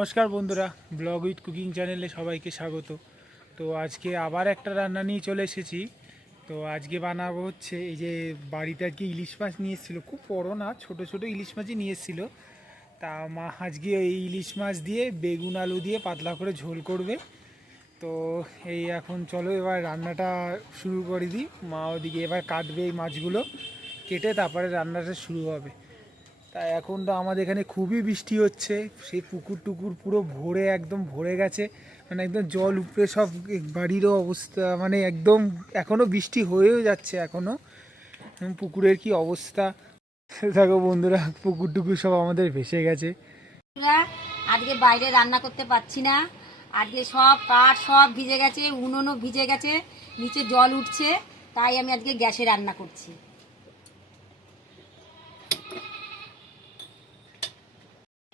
নমস্কার বন্ধুরা, blog with cooking চ্যানেলে সবাইকে স্বাগত। তো আজকে আবার একটা রান্না নিয়ে চলে এসেছি। তো আজকে বানাবো হচ্ছে এই যে বাড়িতে আজকে ইলিশ মাছ নিয়ে এসেছিলো, খুব বড়ো না, ছোট ছোট ইলিশ মাছই নিয়ে এসেছিলো। তা মা আজকে এই ইলিশ মাছ দিয়ে বেগুন আলু দিয়ে পাতলা করে ঝোল করবে। তো এই এখন চলো এবার রান্নাটা শুরু করে দিই। মা ওদিকে এবার কাটবে এই মাছগুলো, কেটে তারপরে রান্নাটা শুরু হবে। তা এখন তো আমাদের এখানে খুবই বৃষ্টি হচ্ছে, সেই পুকুর টুকুর পুরো ভরে একদম ভরে গেছে, মানে একদম জল উপরে সব। বাড়িরও অবস্থা মানে একদম এখনও বৃষ্টি হয়েও যাচ্ছে, এখনও পুকুরের কি অবস্থা দেখো বন্ধুরা, পুকুর টুকুর সব আমাদের ভেসে গেছে। আজকে বাইরে রান্না করতে পারছি না, আজকে সব কাঠ সব ভিজে গেছে, উনুনও ভিজে গেছে, নিচে জল উঠছে, তাই আমি আজকে গ্যাসে রান্না করছি।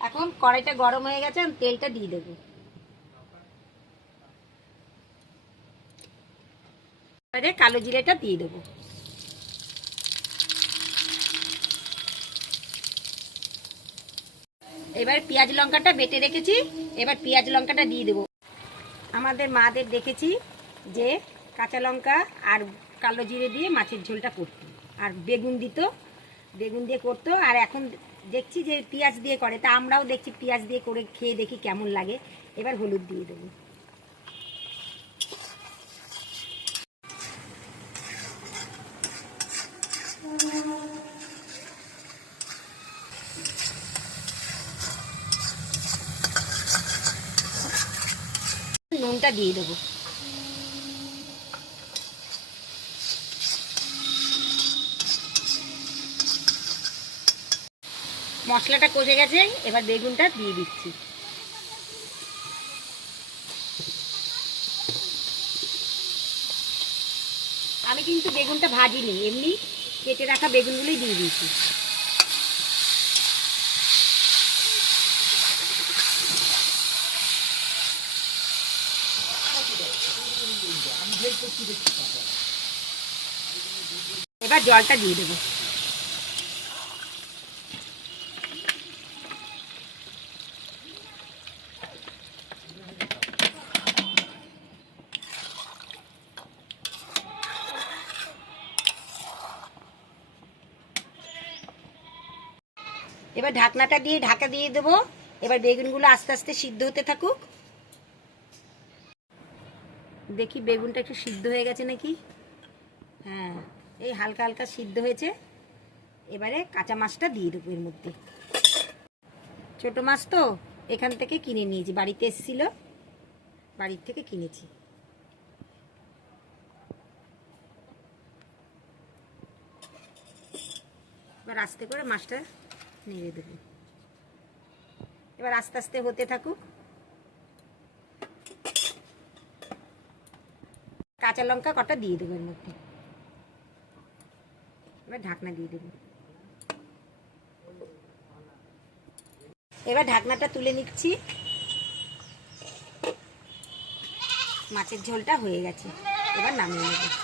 এখন কড়াইটা গরম হয়ে গেছে, আমি তেলটা দিয়ে দেবো। এবারে কালো জিরেটা দিয়ে দেবো। এবার পেঁয়াজ লঙ্কাটা বেটে রেখেছি, এবার পেঁয়াজ লঙ্কাটা দিয়ে দেবো। আমাদের মাদের দেখেছি যে কাঁচা লঙ্কা আর কালো জিরে দিয়ে মাছের ঝোলটা করতো, আর বেগুন দিত, বেগুন দিয়ে করতো। আর এখন দেখছি যে পেঁয়াজ দিয়ে করে, তা আমরাও দেখছি পেঁয়াজ দিয়ে করে খেয়ে দেখি কেমন লাগে। এবার হলুদ দিয়ে দেবো। নুনটা দিয়ে দেবো। মশলাটা কষে গেছে, এবার বেগুনটা দিয়ে দিচ্ছি। আমি কিন্তু বেগুনটা ভাজিনি, এমনি কেটে রাখা বেগুনগুলোই দিয়ে দিয়েছি। এবার জলটা দিয়ে দেবো। এবার ঢাকনাটা দিয়ে ঢাকা দিয়ে দেবো। এবার বেগুনগুলো আস্তে আস্তে সিদ্ধ হতে থাকুক। দেখি বেগুনটা একটু সিদ্ধ হয়ে গেছে নাকি। হ্যাঁ, এই হালকা হালকা সিদ্ধ হয়েছে। এবারে কাঁচা মাছটা দিয়ে দেবো এর মধ্যে। ছোট মাছ তো এখান থেকে কিনে নিয়েছি, বাড়িতে এসেছিল, বাড়ির থেকে কিনেছি। এবার আস্তে করে মাছটা নেড়ে দেবো। এবার আস্তে আস্তে হতে থাকুক। কাঁচা লঙ্কা কটা দিয়ে দেবো এর মধ্যে। এবার ঢাকনা দিয়ে দেবো। এবার ঢাকনাটা তুলে নিচ্ছি। মাছের ঝোলটা হয়ে গেছে, এবার নামিয়ে নেব।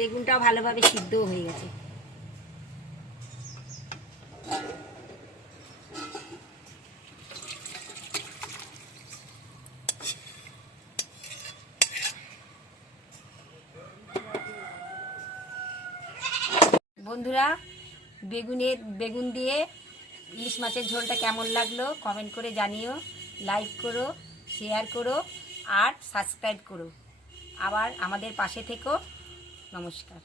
বেগুনটাও ভালোভাবে সিদ্ধও হয়ে গেছে। বন্ধুরা, বেগুন দিয়ে ইলিশ মাছের ঝোলটা কেমন লাগলো কমেন্ট করে জানিও। লাইক করো, শেয়ার করো আর সাবস্ক্রাইব করো। আবার আমাদের পাশে থেকো। নমস্কার।